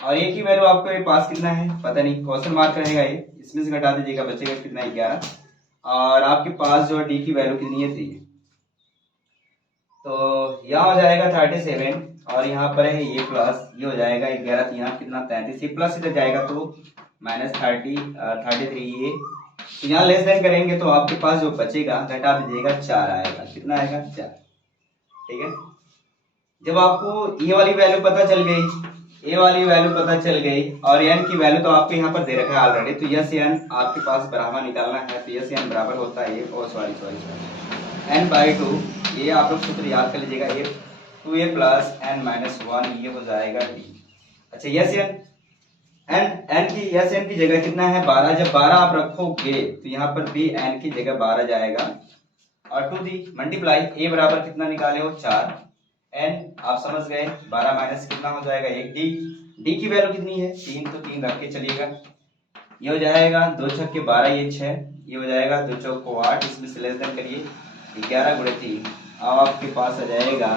और ए की वैल्यू आपको ये पास कितना है पता नहीं, क्वेश्चन मार्क रहेगा ये, इसमें से घटा दीजिएगा बचेगा कितना 11 और आपके पास जो डी की वैल्यू कितनी है 3। तो यहाँ हो जाएगा 37 और यहाँ पर है ये प्लस ये हो जाएगा 11 यहाँ कितना 33, ये प्लस इधर जाएगा तो माइनस 33 ये, तो यहाँ लेस देन करेंगे तो आपके पास जो बचेगा घटा दीजिएगा 4 आएगा, कितना आएगा 4, ठीक है। जब आपको ये वाली वैल्यू पता चल गई, ए वाली वैल्यू पता चल गई और एन की वैल्यू तो आपके यहाँ पर दे रखा है ऑलरेडी, तो यस एन आपके पास बराबर निकालना है। तो यस एन बराबर होता है ये सॉरी n/2, ये आप लोग सूत्र याद कर लीजिएगा, ए 2a प्लस n माइनस 1 ये हो जाएगा d। अच्छा यस एन की जगह कितना है 12, जब 12 आप रखोगे तो यहाँ पर भी n की जगह 12 जाएगा और 2 दी मल्टीप्लाई ए बराबर कितना निकाले हो 4, n आप समझ गए 12 माइनस कितना हो जाएगा 1, डी की वैल्यू कितनी है 3, तो 3 रख के चलिएगा, ये हो जाएगा 2 छक्के 12 ये 6, ये हो जाएगा 2 चौको 8, इसमें से लेस देन करिए 11 गुणे 3, अब आपके पास आ जाएगा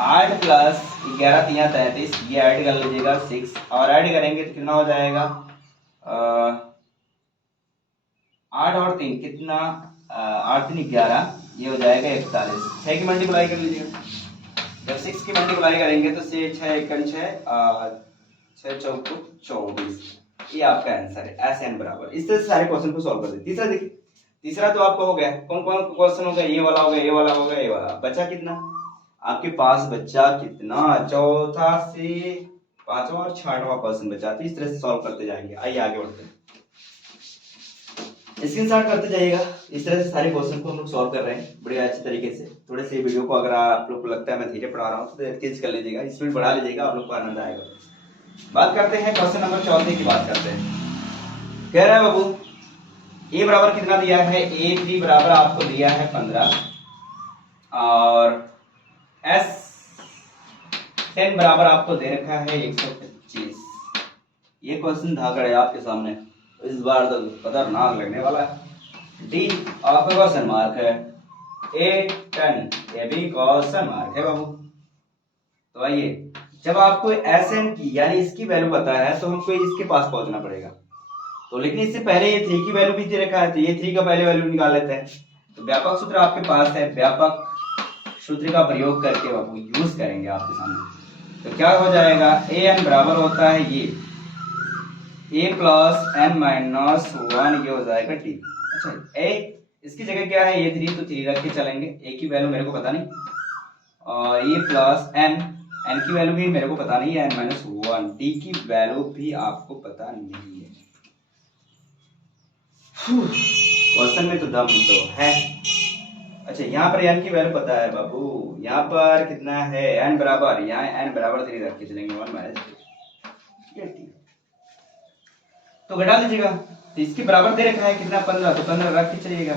8 प्लस 11 3 33, ये ऐड कर लीजिएगा 6 और ऐड करेंगे तो कितना हो जाएगा 8 और 3 कितना 8 3 11, ये हो जाएगा 41, 6 की मल्टीप्लाई कर लीजिएगा, जब 6 की मल्टीप्लाई करेंगे तो 6 1 6 6 चौको 24, ये आपका आंसर है एस एन बराबर। इस तरह से सारे क्वेश्चन को सॉल्व कर दे। तीसरा देखिए, तीसरा तो आपका हो गया, कौन कौन क्वेश्चन हो गया, ये वाला हो गया, ये वाला हो गया, ये वाला, बचा कितना आपके पास, बच्चा कितना चौथा से पांचवा और छठवां क्वेश्चन बचा। तो इस तरह से सॉल्व करते जाएंगे। आइए आगे बढ़ते हैं। स्क्रीनशॉट करते जाइएगा। इस तरह से सारे क्वेश्चन को हम लोग सॉल्व कर रहे हैं बड़े अच्छे तरीके से। थोड़े से वीडियो को अगर आप लोग को लगता है मैं धीरे पढ़ा रहा हूँ तो तेज कर लीजिएगा, स्पीड बढ़ा लीजिएगा, आप लोग को आनंद आएगा। बात करते हैं क्वेश्चन नंबर 14 की बात करते हैं। कह रहा है बाबू ए बराबर कितना दिया है, A3 बराबर आपको दिया है 15 और S10 बराबर आपको दे रखा है 125। ये क्वेश्चन धाकड़ है आपके सामने, इस बार तो खतरनाक लगने वाला है। डी आपका क्वेश्चन मार्क है, A10 ये भी क्वेश्चन मार्क है बाबू। तो आइए, जब आपको Sn की यानी इसकी वैल्यू पता है तो हमको इसके पास पहुंचना पड़ेगा। तो लेकिन इससे पहले ये 3 की वैल्यू भी दे रखा है, तो ये 3 का पहले वैल्यू निकाल लेते हैं। तो व्यापक सूत्र आपके पास है, व्यापक सूत्र का प्रयोग करके बाबू यूज करेंगे आपके सामने। तो क्या हो जाएगा, an बराबर होता है ये a प्लस n माइनस 1, ये हो जाएगा t। अच्छा a इसकी जगह क्या है, ये 3 तो 3 रख के चलेंगे, a की वैल्यू मेरे को पता नहीं, और ये प्लस n की वैल्यू भी मेरे को पता नहीं है, n माइनस 1, t की वैल्यू भी आपको पता नहीं है। क्वेश्चन में तो दम तो है। अच्छा यहाँ पर n की वैल्यू पता है बाबू, यहाँ पर कितना है n बराबर, यहाँ n बराबर 3 रख के चलेंगे 1 माइनस 3, तो घटा लीजिएगा। तो इसके बराबर दे रखा है कितना 15, तो 15 रख के चलिएगा।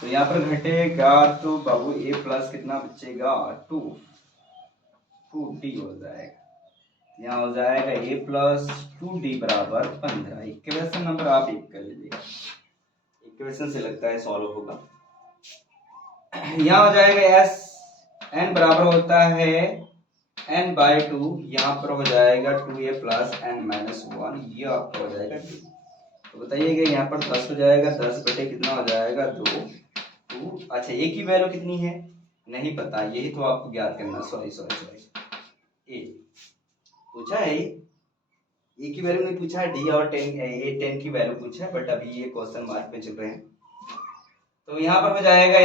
तो यहाँ पर घटेगा तो बाबू a प्लस कितना बचेगा 2d हो जाएगा। यहाँ हो जाएगा a प्लस 2d बराबर 15। इक्वेशन नंबर आप 1 कर लीजिएगा, इक्वेशन से लगता है सॉल्व होगा। यहाँ हो जाएगा s n बराबर होता है n बाई 2, यहाँ पर हो जाएगा 2a प्लस n माइनस 1, ये आपका हो जाएगा 2। तो बताइएगा यहाँ पर 10 हो जाएगा, 10 बटे कितना हो जाएगा 2। अच्छा a की वैल्यू कितनी है नहीं पता, यही तो आपको ज्ञात करना। सॉरी a पूछा है, ए की वैल्यू नहीं पूछा है, डी और 10 की वैल्यू पूछा है, बट अभी ये क्वेश्चन मार्क पे चल रहे हैं। तो यहाँ पर हो जाएगा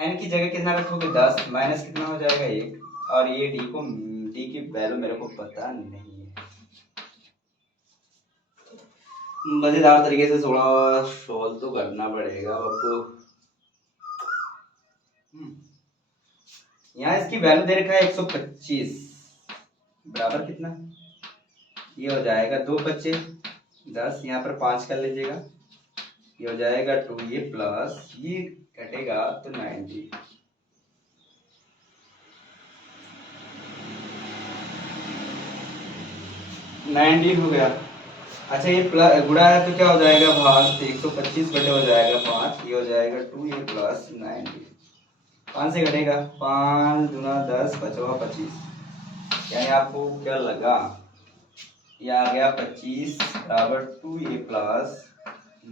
n की जगह कितना रखोगे 10, माइनस कितना हो जाएगा 1, और ये डी की वैल्यू मेरे को पता नहीं है। मजेदार तरीके से थोड़ा सोल्व तो करना पड़ेगा आपको। यहाँ इसकी वैल्यू दे रखा है 125 बराबर कितना, ये हो जाएगा 2 बच्चे 10, यहाँ पर 5 कर लीजिएगा, ये हो जाएगा 2a प्लस ये कटेगा तो 90 हो गया। अच्छा ये प्लस गुणा है तो क्या हो जाएगा भाग, तो 125 बटे हो जाएगा 5, ये हो जाएगा 2a प्लस 90। 5 से घटेगा 5 दूना 10 बचवा 25, यानी आपको क्या लगा, ये आ गया 25 बराबर 2a प्लस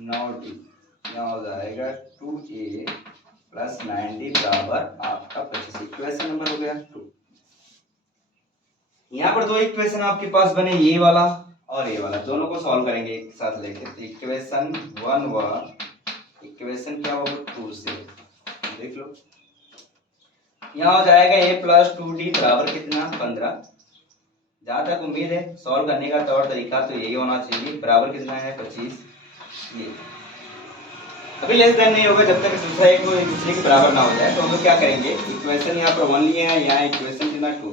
9d, यहाँ हो जाएगा 2a प्लस 9d बराबर आपका 25। इक्वेशन नंबर हो गया 2। यहाँ पर दो इक्वेशन आपके पास बने, ये वाला और ये वाला, दोनों को सॉल्व करेंगे एक साथ लेके। इक्वेशन 1 व इक्वेशन क्या होगा 2 से देख लो। यहाँ हो जाएगा a प्लस 2d बराबर कितना 15। जहां तक उम्मीद है सॉल्व करने का तौर तरीका तो यही होना चाहिए, बराबर कितना है 25। ये अभी लेस देन नहीं होगा जब तक दूसरा एक दूसरे के बराबर ना हो जाए। तो हम लोग क्या करेंगे, इक्वेशन यहाँ पर 1 लिए हैं, यहाँ इक्वेशन कितना 2,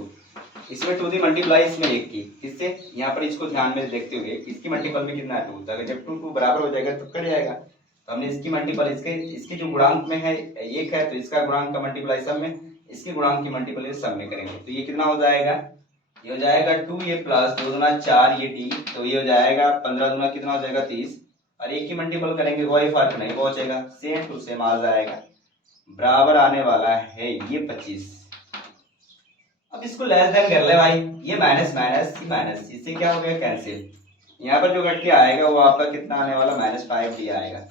इसमें 2 दी मल्टीप्लाई इसमें 1 की, किससे यहाँ पर इसको ध्यान में देखते हुए इसकी मल्टीपल में कितना 2, अगर जब 2 बराबर हो जाएगा तो कट जाएगा। तो हमने इसकी मल्टीपल इसके जो गुणांक में है 1 है, तो इसका गुणांक का मल्टीप्लाई सब में, इसके गुणांक की मल्टीपल सब में करेंगे। तो ये कितना हो जाएगा, ये हो जाएगा 2a प्लस 2 दूना 4 ये d, तो ये हो जाएगा 15 दूना कितना हो जाएगा 30, और एक की मल्टीपल करेंगे कोई फर्क नहीं पहुंचेगा, सेम टू सेम आ जाएगा, बराबर आने वाला है ये 25। अब इसको लेस देन कर ले भाई, ये माइनस माइनस माइनस, इससे क्या हो गया कैंसिल, यहाँ पर जो घट के आएगा वो आपका कितना आने वाला -5d आएगा,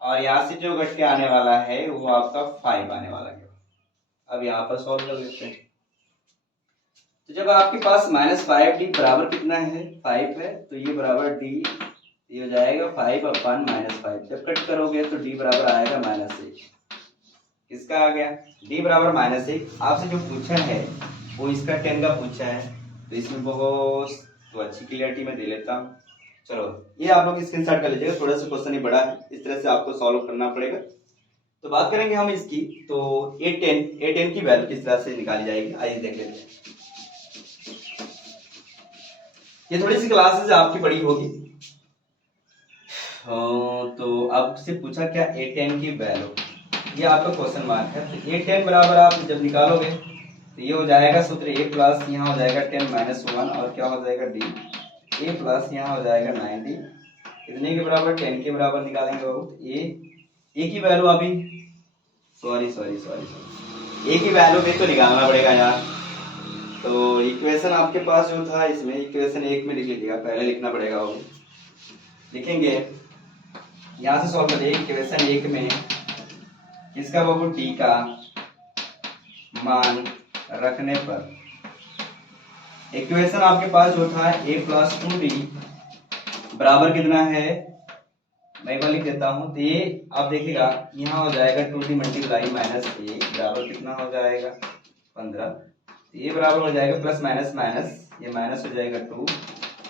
और यहाँ से जो घट के आने वाला है वो आपका 5 आने वाला है। अब यहाँ पर सॉल्व कर लेते हैं। तो जब आपके पास -5d बराबर कितना है 5 है, तो ये बराबर d, ये हो जाएगा 5 अपन -5, जब कट करोगे तो d बराबर आएगा -1। किसका आ गया, d बराबर -1। आपसे जो पूछा है वो इसका 10 का पूछा है, तो इसमें बहुत तो अच्छी क्लियरिटी में दे लेता हूँ। चलो ये आप लोग स्क्रीनशॉट कर लीजिएगा, थोड़ा सा क्वेश्चन ही बड़ा है, इस तरह से आपको सॉल्व करना पड़ेगा। तो बात करेंगे हम इसकी, तो A10 की वैल्यू किस तरह से निकाली जाएगी, आइए देख लेते हैं। ये थोड़ी सी क्लासेस आपकी बड़ी होगी। तो आपसे पूछा क्या A10 की वैल्यू, ये आपका क्वेश्चन मार्क है। तो A10 बराबर आप जब निकालोगे तो ये हो जाएगा सूत्र A प्लस यहाँ हो जाएगा 10 माइनस 1 और क्या हो जाएगा D, A प्लस यहाँ हो जाएगा 90 कितने के बराबर 10 के बराबर निकालेंगे बाबू। A की वैल्यू अभी सॉरी A की वैल्यू भी तो निकालना पड़ेगा यार। तो इक्वेशन आपके पास जो था इसमें इक्वेशन 1 में लिख लीजिएगा, पहले लिखना पड़ेगा वो लिखेंगे, यहाँ से सॉल्व करिए। इक्वेशन 1 में किसका बाबू D का मान रखने पर इक्वेशन आपके पास जो था A प्लस 2D बराबर कितना है, मैं एक बार लिख देता हूं। तो ये आप देखिएगा यहाँ हो जाएगा 2D मल्टीप्लाई माइनस A बराबर कितना हो जाएगा 15। तो ये बराबर हो जाएगा प्लस माइनस माइनस, ये माइनस हो जाएगा 2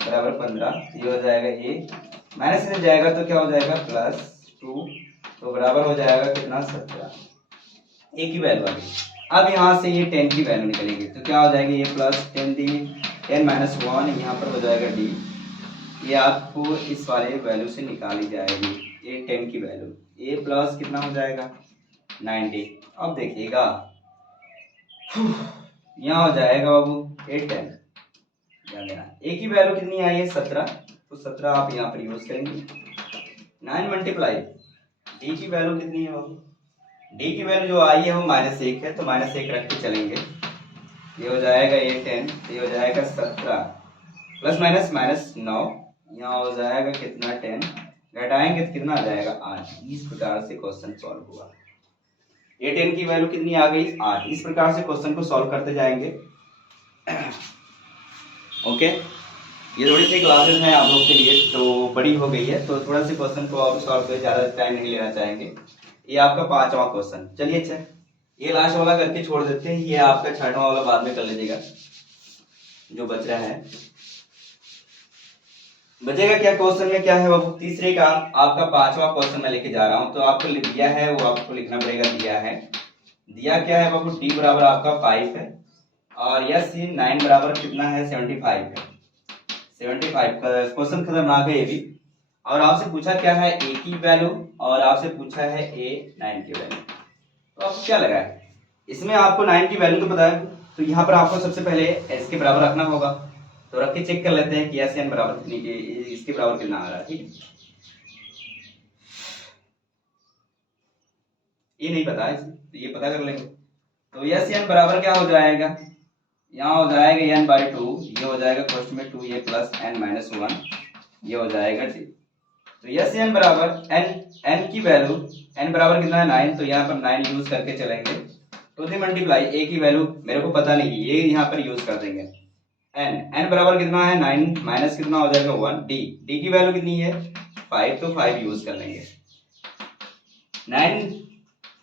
बराबर 15, ये हो जाएगा A माइनस से जाएगा तो क्या हो जाएगा प्लस 2, तो बराबर हो जाएगा कितना 17। A की वैल्यू आ गई। अब यहाँ से ये 10 की वैल्यू निकलेगी तो क्या हो जाएगी, ये प्लस 10 माइनस 1 यहाँ पर हो जाएगा D, ये आपको इस वाले वैल्यू से निकाली जाएगी। ये 10 की वैल्यू A प्लस कितना हो जाएगा 90। अब देखिएगा यहाँ हो जाएगा बाबू A10, A की वैल्यू कितनी आई है 17, तो 17 आप यहाँ पर यूज करेंगे। 9 मल्टीप्लाई D की वैल्यू कितनी है बाबू, D की वैल्यू जो आई है वो -1 है, तो -1 रख के चलेंगे। ये हो जाएगा A10, ये हो जाएगा 17 प्लस माइनस माइनस 9, यहाँ हो जाएगा कितना 10, घटाएंगे तो कितना आ जाएगा 8। इस प्रकार से क्वेश्चन सॉल्व हुआ। A10 की वैल्यू कितनी आ गई 8। इस प्रकार से क्वेश्चन को सॉल्व करते जाएंगे। ओके, ये थोड़ी सी क्लासेस हैं आप लोग के लिए, तो बड़ी हो गई है, तो थोड़ा सी क्वेश्चन को आप सॉल्व कर ज्यादा टाइम नहीं लेना चाहेंगे। ये आपका 5वां क्वेश्चन, चलिए अच्छा ये लास्ट वाला करके छोड़ देते हैं, ये आपका 6वां वाला बाद में कर लीजिएगा जो बच रहा है। बचेगा क्या क्वेश्चन में, क्या है बाबू तीसरे का आपका 5वां क्वेश्चन मैं लेके जा रहा हूं। तो आपको लिख दिया है वो आपको लिखना पड़ेगा, दिया है, दिया क्या है बाबू D बराबर आपका 5 है और यस 9 बराबर कितना है 75 है। 75 का क्वेश्चन खतरनाक है ये भी। और आपसे पूछा क्या है A की वैल्यू और आपसे पूछा है A9 की वैल्यू। तो आपको क्या लगा है इसमें, आपको 9 की वैल्यू तो पता है, तो यहाँ पर आपको सबसे पहले S के बराबर रखना होगा। तो रख के चेक कर लेते हैं कि SN बराबर कितनी, इसके बराबर कितना आ रहा है। ठीक है, ये नहीं पता है तो ये पता कर लेंगे। तो SN बराबर क्या हो जाएगा, यहाँ हो जाएगा n/2, ये हो जाएगा क्वेश्चन में 2a प्लस n माइनस 1, ये हो जाएगा D। तो SN बराबर n की वैल्यू n बराबर कितना है 9, तो यहाँ पर 9 यूज करके चलेंगे। तो मल्टीप्लाई A की वैल्यू मेरे को पता नहीं, ये यहाँ पर यूज कर देंगे। n बराबर कितना है 9 माइनस कितना हो जाएगा 1, D की वैल्यू कितनी है 5, तो 5 यूज कर लेंगे। 9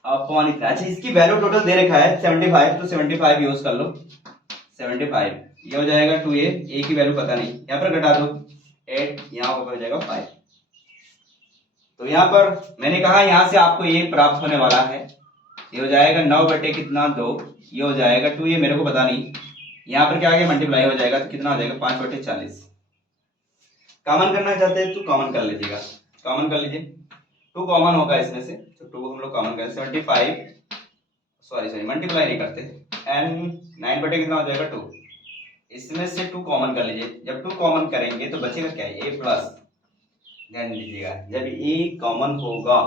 अपॉन इतना, अच्छा इसकी वैल्यू टोटल दे रखा है 75, तो 75 यूज कर लो 75, ये हो जाएगा 2a की वैल्यू पता नहीं, यहाँ पर घटा दो 8, यहाँ हो जाएगा 5। तो यहाँ पर मैंने कहा यहाँ से आपको ये प्राप्त होने वाला है, ये हो जाएगा 9 बटे कितना 2, ये हो जाएगा 2, ये मेरे को पता नहीं, यहाँ पर क्या आ गया मल्टीप्लाई हो जाएगा, तो कितना हो जाएगा 5 बटे 40। कॉमन करना चाहते हैं तो कॉमन कर लीजिएगा, कॉमन कर लीजिए, 2 कॉमन होगा इसमें से, तो 2 हम लोग कॉमन करें 75, सॉरी मल्टीप्लाई नहीं करते, n 9 बटे कितना हो जाएगा 2, इसमें से 2 कॉमन कर लीजिए। जब 2 कॉमन करेंगे तो बचेगा क्या a प्लस, ध्यान दीजिएगा जब a कॉमन होगा,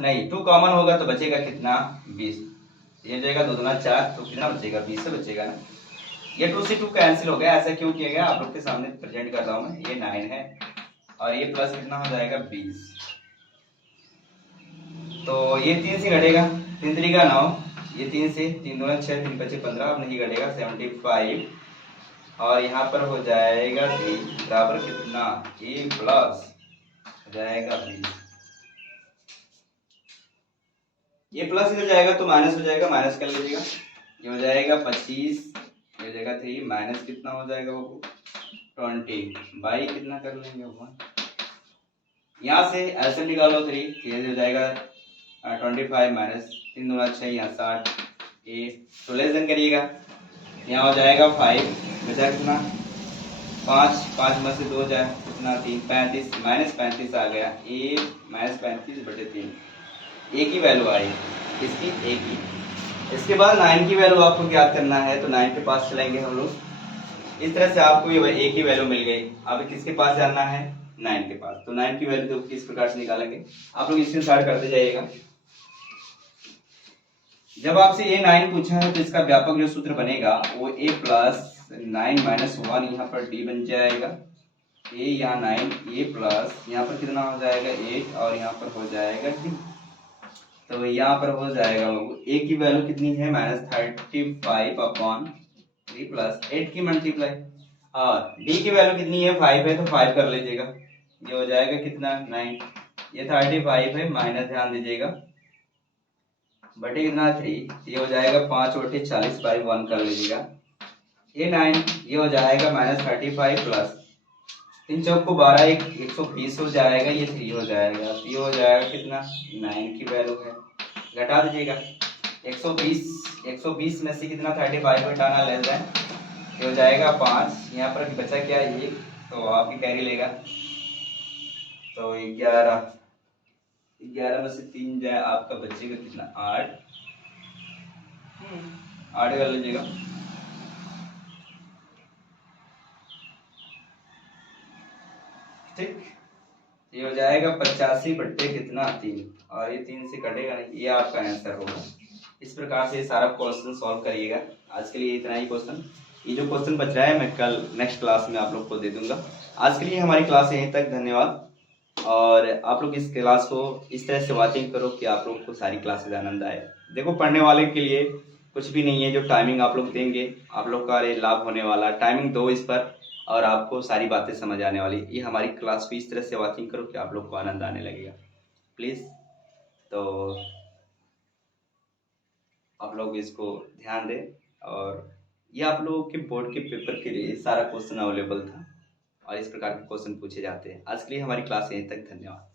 नहीं 2 कॉमन होगा तो बचेगा कितना 20, ये हो जाएगा 2 दूना 4, तो कितना बचेगा 20 से बचेगा ना। ये 2 से 2 कैंसिल हो गया, ऐसा क्यों किया गया आप लोग के सामने प्रेजेंट कर रहा हूं मैं। ये 9 है और ये प्लस कितना हो जाएगा 20, तो ये 3 से घटेगा, 3 3 का 9, ये 3 से 3 दूना 6, 3 5 15, अब नहीं घटेगा 75, और यहाँ पर हो जाएगा d बराबर कितना a प्लस हो जाएगा 20, ये प्लस इधर जाएगा तो माइनस हो जाएगा, माइनस कर लीजिएगा, ये हो जाएगा 25, ये हो जाएगा 3, माइनस कितना हो जाएगा वो 20 बाई कितना कर लेंगे 1। यहाँ से ऐसे निकालो 3, ये हो जाएगा 25 माइनस 3 दूना 6, यहाँ 60 ए तो लेस देन करिएगा। यहाँ हो जाएगा 5 बचा कितना 5, 5 में से 2 जाए कितना 3, 35 माइनस 35 आ गया ए माइनस 35/3। ए की वैल्यू आई इसकी ए की। इसके बाद 9 की वैल्यू आपको ज्ञात करना है, तो 9 के पास चलेंगे हम लोग। इस तरह से आपको ये ए की वैल्यू मिल गई। अब किसके पास जाना है 9 के पास, तो 9 की वैल्यू तो किस प्रकार से निकालेंगे आप लोग स्क्रीनशॉट करते जाइएगा। जब आपसे ए 9 पूछा है तो इसका व्यापक जो सूत्र बनेगा वो ए प्लस 9 माइनस 1 यहाँ पर डी बन जाएगा। ए यहाँ 9 ए प्लस यहाँ पर कितना हो जाएगा 8 और यहाँ पर हो जाएगा डी। तो यहाँ पर हो जाएगा ए की वैल्यू कितनी है -35/3 प्लस 8 की मल्टीप्लाई, और डी की वैल्यू कितनी है 5 है तो 5 कर लीजिएगा। ये हो जाएगा कितना 9, ये 35 है माइनस ध्यान दीजिएगा बटे कितना 3, ये हो जाएगा 5/40/1 कर लीजिएगा। ये 9 ये हो जाएगा -35 प्लस 3 चौक को 12 120 हो जाएगा, ये 3 हो जाएगा। ये हो जाएगा कितना 9 की वैल्यू है, घटा दीजिएगा 120 में से कितना 35 घटाना लेस देन, ये हो जाएगा 5, यहाँ पर बचा क्या 1 तो आपकी कैरी लेगा, तो 11 में से 3 जाए आपका बचेगा कितना 8 कर लीजिएगा। ठीक, ये हो जाएगा 85 बट्टे कितना 3, और ये 3 से कटेगा नहीं, ये आपका आंसर होगा। इस प्रकार से सारा क्वेश्चन सॉल्व करिएगा। आज के लिए इतना ही क्वेश्चन, ये जो क्वेश्चन बच रहा है मैं कल नेक्स्ट क्लास में आप लोग को दे दूंगा। आज के लिए हमारी क्लास यहीं तक, धन्यवाद। और आप लोग इस क्लास को इस तरह से वॉचिंग करो कि आप लोग को सारी क्लासेज आनंद आए। देखो पढ़ने वाले के लिए कुछ भी नहीं है, जो टाइमिंग आप लोग देंगे आप लोग का लाभ होने वाला। टाइमिंग दो इस पर और आपको सारी बातें समझ आने वाली। ये हमारी क्लास को इस तरह से वॉचिंग करो कि आप लोग को आनंद आने लगेगा प्लीज़। तो आप लोग इसको ध्यान दें, और ये आप लोगों के बोर्ड के पेपर के लिए सारा क्वेश्चन अवेलेबल था और इस प्रकार के क्वेश्चन पूछे जाते हैं। आज के लिए हमारी क्लास यहीं तक, धन्यवाद।